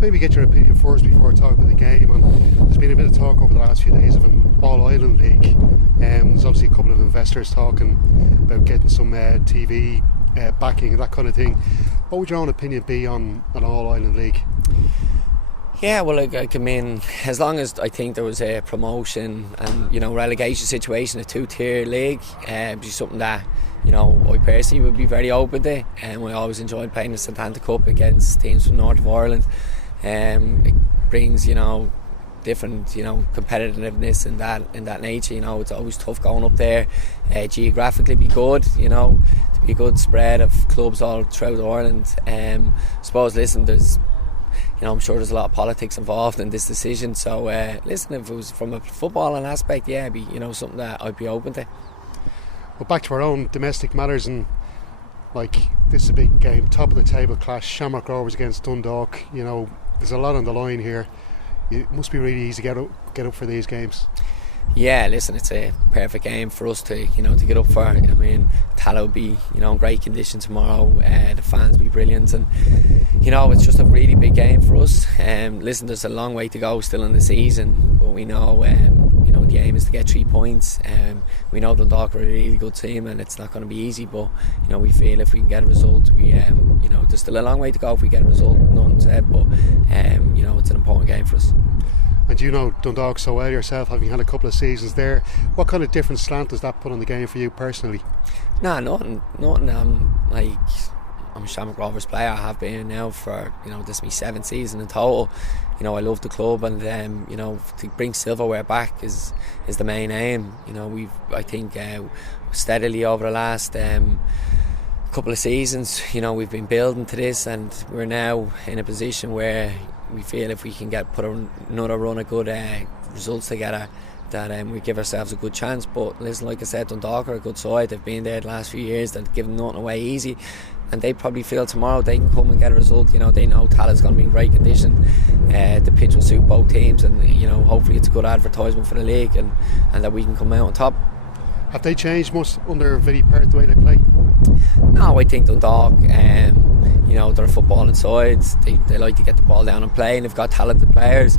just maybe get your opinion first before I talk about the game. And there's been a bit of talk over the last few days of an all-Ireland league. There's obviously a couple of investors talking about getting some TV backing and that kind of thing. What would your own opinion be on an all-Ireland league? Yeah, well, I mean, as long as I think there was a promotion and, relegation situation, a two-tier league, it'd be something that, I personally would be very open to. And I always enjoyed playing the St Anthony Cup against teams from North of Ireland. It brings, different, competitiveness in that nature. It's always tough going up there. Geographically, be good. To be a good spread of clubs all throughout Ireland. I suppose, listen, there's. I'm sure there's a lot of politics involved in this decision. So, listen, if it was from a footballing aspect, yeah, it'd be something that I'd be open to. Well, back to our own domestic matters, and this is a big game, top of the table clash. Shamrock Rovers against Dundalk. There's a lot on the line here. It must be really easy to get up for these games. Yeah, listen, it's a perfect game for us to get up for. I mean, Tala will be in great condition tomorrow. The fans will be brilliant, and it's just a really big game for us. Listen, there's a long way to go still in the season, but we know the aim is to get 3 points. We know Dundalk are a really good team, and it's not going to be easy. But we feel if we can get a result, there's still a long way to go if we get a result. Nothing said, but it's an important game for us. And you know Dundalk so well yourself, having had a couple of seasons there. What kind of different slant does that put on the game for you personally? Nothing. I'm a Shamrock Rovers player. I have been now for this is my 7th season in total. I love the club, and to bring silverware back is the main aim. I think steadily over the last couple of seasons, we've been building to this, and we're now in a position where we feel if we can put another run of good results together, that we give ourselves a good chance. But listen, like I said, Dundalk are a good side. They've been there the last few years. They've given nothing away easy, and they probably feel tomorrow they can come and get a result. They know Tala's going to be in great condition. The pitch will suit both teams, and hopefully it's a good advertisement for the league, and that we can come out on top. Have they changed much under Vinny Perth, the way they play? No, I think Dundalk, they're a footballing side. They like to get the ball down and play, and they've got talented players.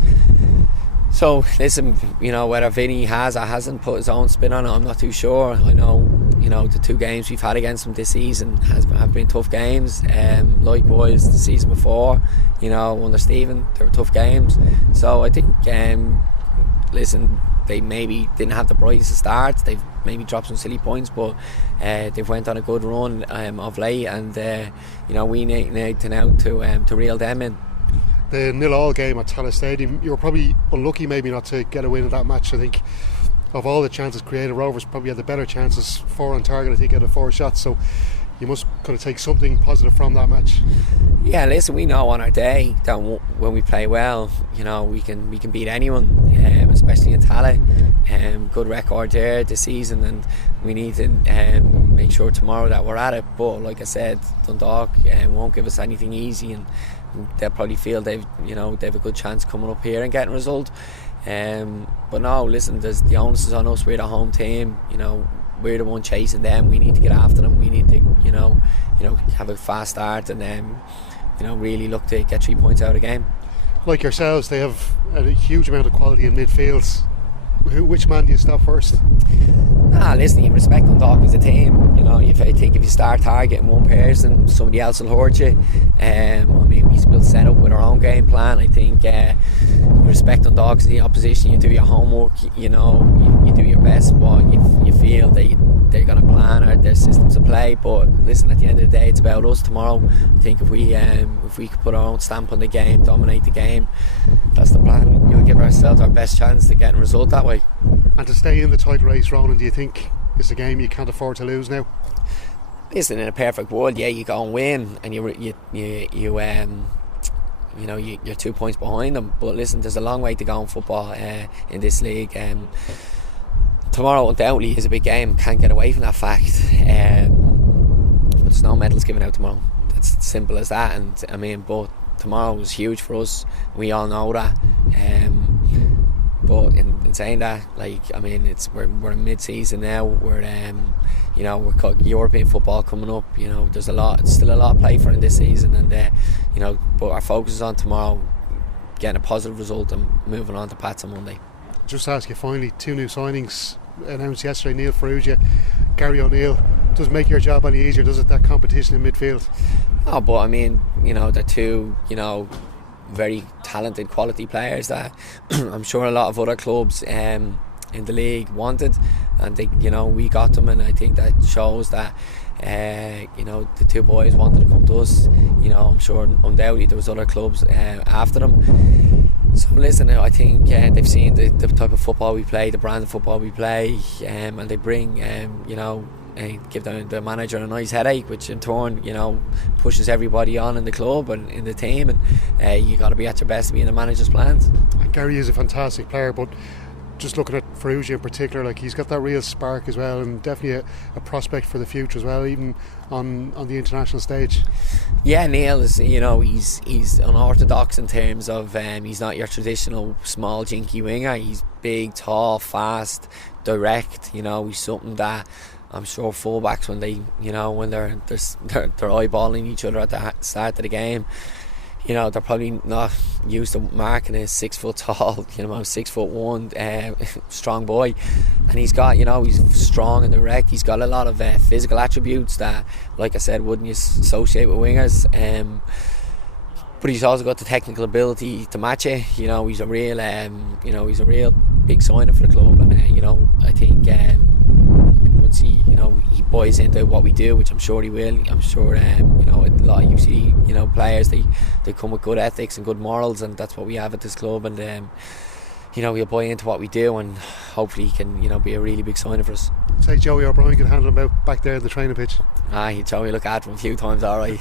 So listen, whether Vinny has or hasn't put his own spin on it, I'm not too sure. I know, the 2 games we've had against them this season have been tough games. Likewise, the season before, under Stephen, they were tough games. So I think, listen, they maybe didn't have the brightest of starts. They've maybe dropped some silly points, but they've went on a good run of late, and we need to now to reel them in. The 0-0 game at Tallaght Stadium, you were probably unlucky maybe not to get a win in that match. I think of all the chances created, Rovers probably had the better chances. 4 on target, I think, out of 4 shots. So you must kind of take something positive from that match. Yeah, listen, we know on our day that when we play well, we can beat anyone, especially in Tallaght. Good record there this season, and we need to make sure tomorrow that we're at it. But like I said, Dundalk won't give us anything easy, and they'll probably feel they've a good chance coming up here and getting a result. But no, listen, the onus is on us. We're the home team. We're the one chasing them. We need to get after them. We need to have a fast start, and really look to get 3 points out of the game. Like yourselves, they have a huge amount of quality in midfield. Which man do you stop first? Listen, you respect Dundalk as a team. I think if you start targeting one person, somebody else will hurt you. We'll set up with our own game plan. I think you respect Dundalk as the opposition. You do your homework. You do your best. What you feel they're going to plan or their systems of play. But listen, at the end of the day, it's about us tomorrow. I think if we could put our own stamp on the game, dominate the game, that's the plan. You'll give ourselves our best chance to get a result that way. And to stay in the title race, Ronan, do you think it's a game you can't afford to lose now? Listen, in a perfect world, yeah, you go and win, and you're 2 points behind them. But listen, there's a long way to go in football in this league. Tomorrow undoubtedly is a big game. Can't get away from that fact. But there's no medals given out tomorrow. That's simple as that. And but tomorrow was huge for us. We all know that. But in saying that, we're in mid-season now. We're we've got European football coming up. There's still a lot of play for in this season, and but our focus is on tomorrow. getting a positive result and moving on to Pats on Monday. Just to ask you finally, 2 new signings announced yesterday, Neil Farrugia, Gary O'Neill. Doesn't make your job any easier, does it, that competition in midfield? Oh, but I mean, they're 2, very talented, quality players that I'm sure a lot of other clubs in the league wanted, and we got them, and I think that shows that the 2 boys wanted to come to us. I'm sure undoubtedly there was other clubs after them. So listen, I think they've seen the type of football we play, the brand of football we play, and they bring give the manager a nice headache, which in turn pushes everybody on in the club and in the team, and you got to be at your best to be in the manager's plans. And Gary is a fantastic player, but just looking at Farrugia in particular, like, he's got that real spark as well, and definitely a prospect for the future as well, even on the international stage. Yeah, Neil is, he's unorthodox in terms of he's not your traditional small jinky winger. He's big, tall, fast, direct. He's something that I'm sure fullbacks, when they're eyeballing each other at the start of the game, they're probably not used to marking a 6 foot tall, 6'1", strong boy, and he's got, he's strong and direct. He's got a lot of physical attributes that, like I said, wouldn't you associate with wingers. But he's also got the technical ability to match it. He's a real, he's a real big signing for the club, and I think once he buys into what we do, which I'm sure he will. I'm sure a lot of UC players, they come with good ethics and good morals, and that's what we have at this club, and he'll buy into what we do, and hopefully he can be a really big signing for us. Say Joey O'Brien can handle him out back there in the training pitch. Joey look at him a few times, alright.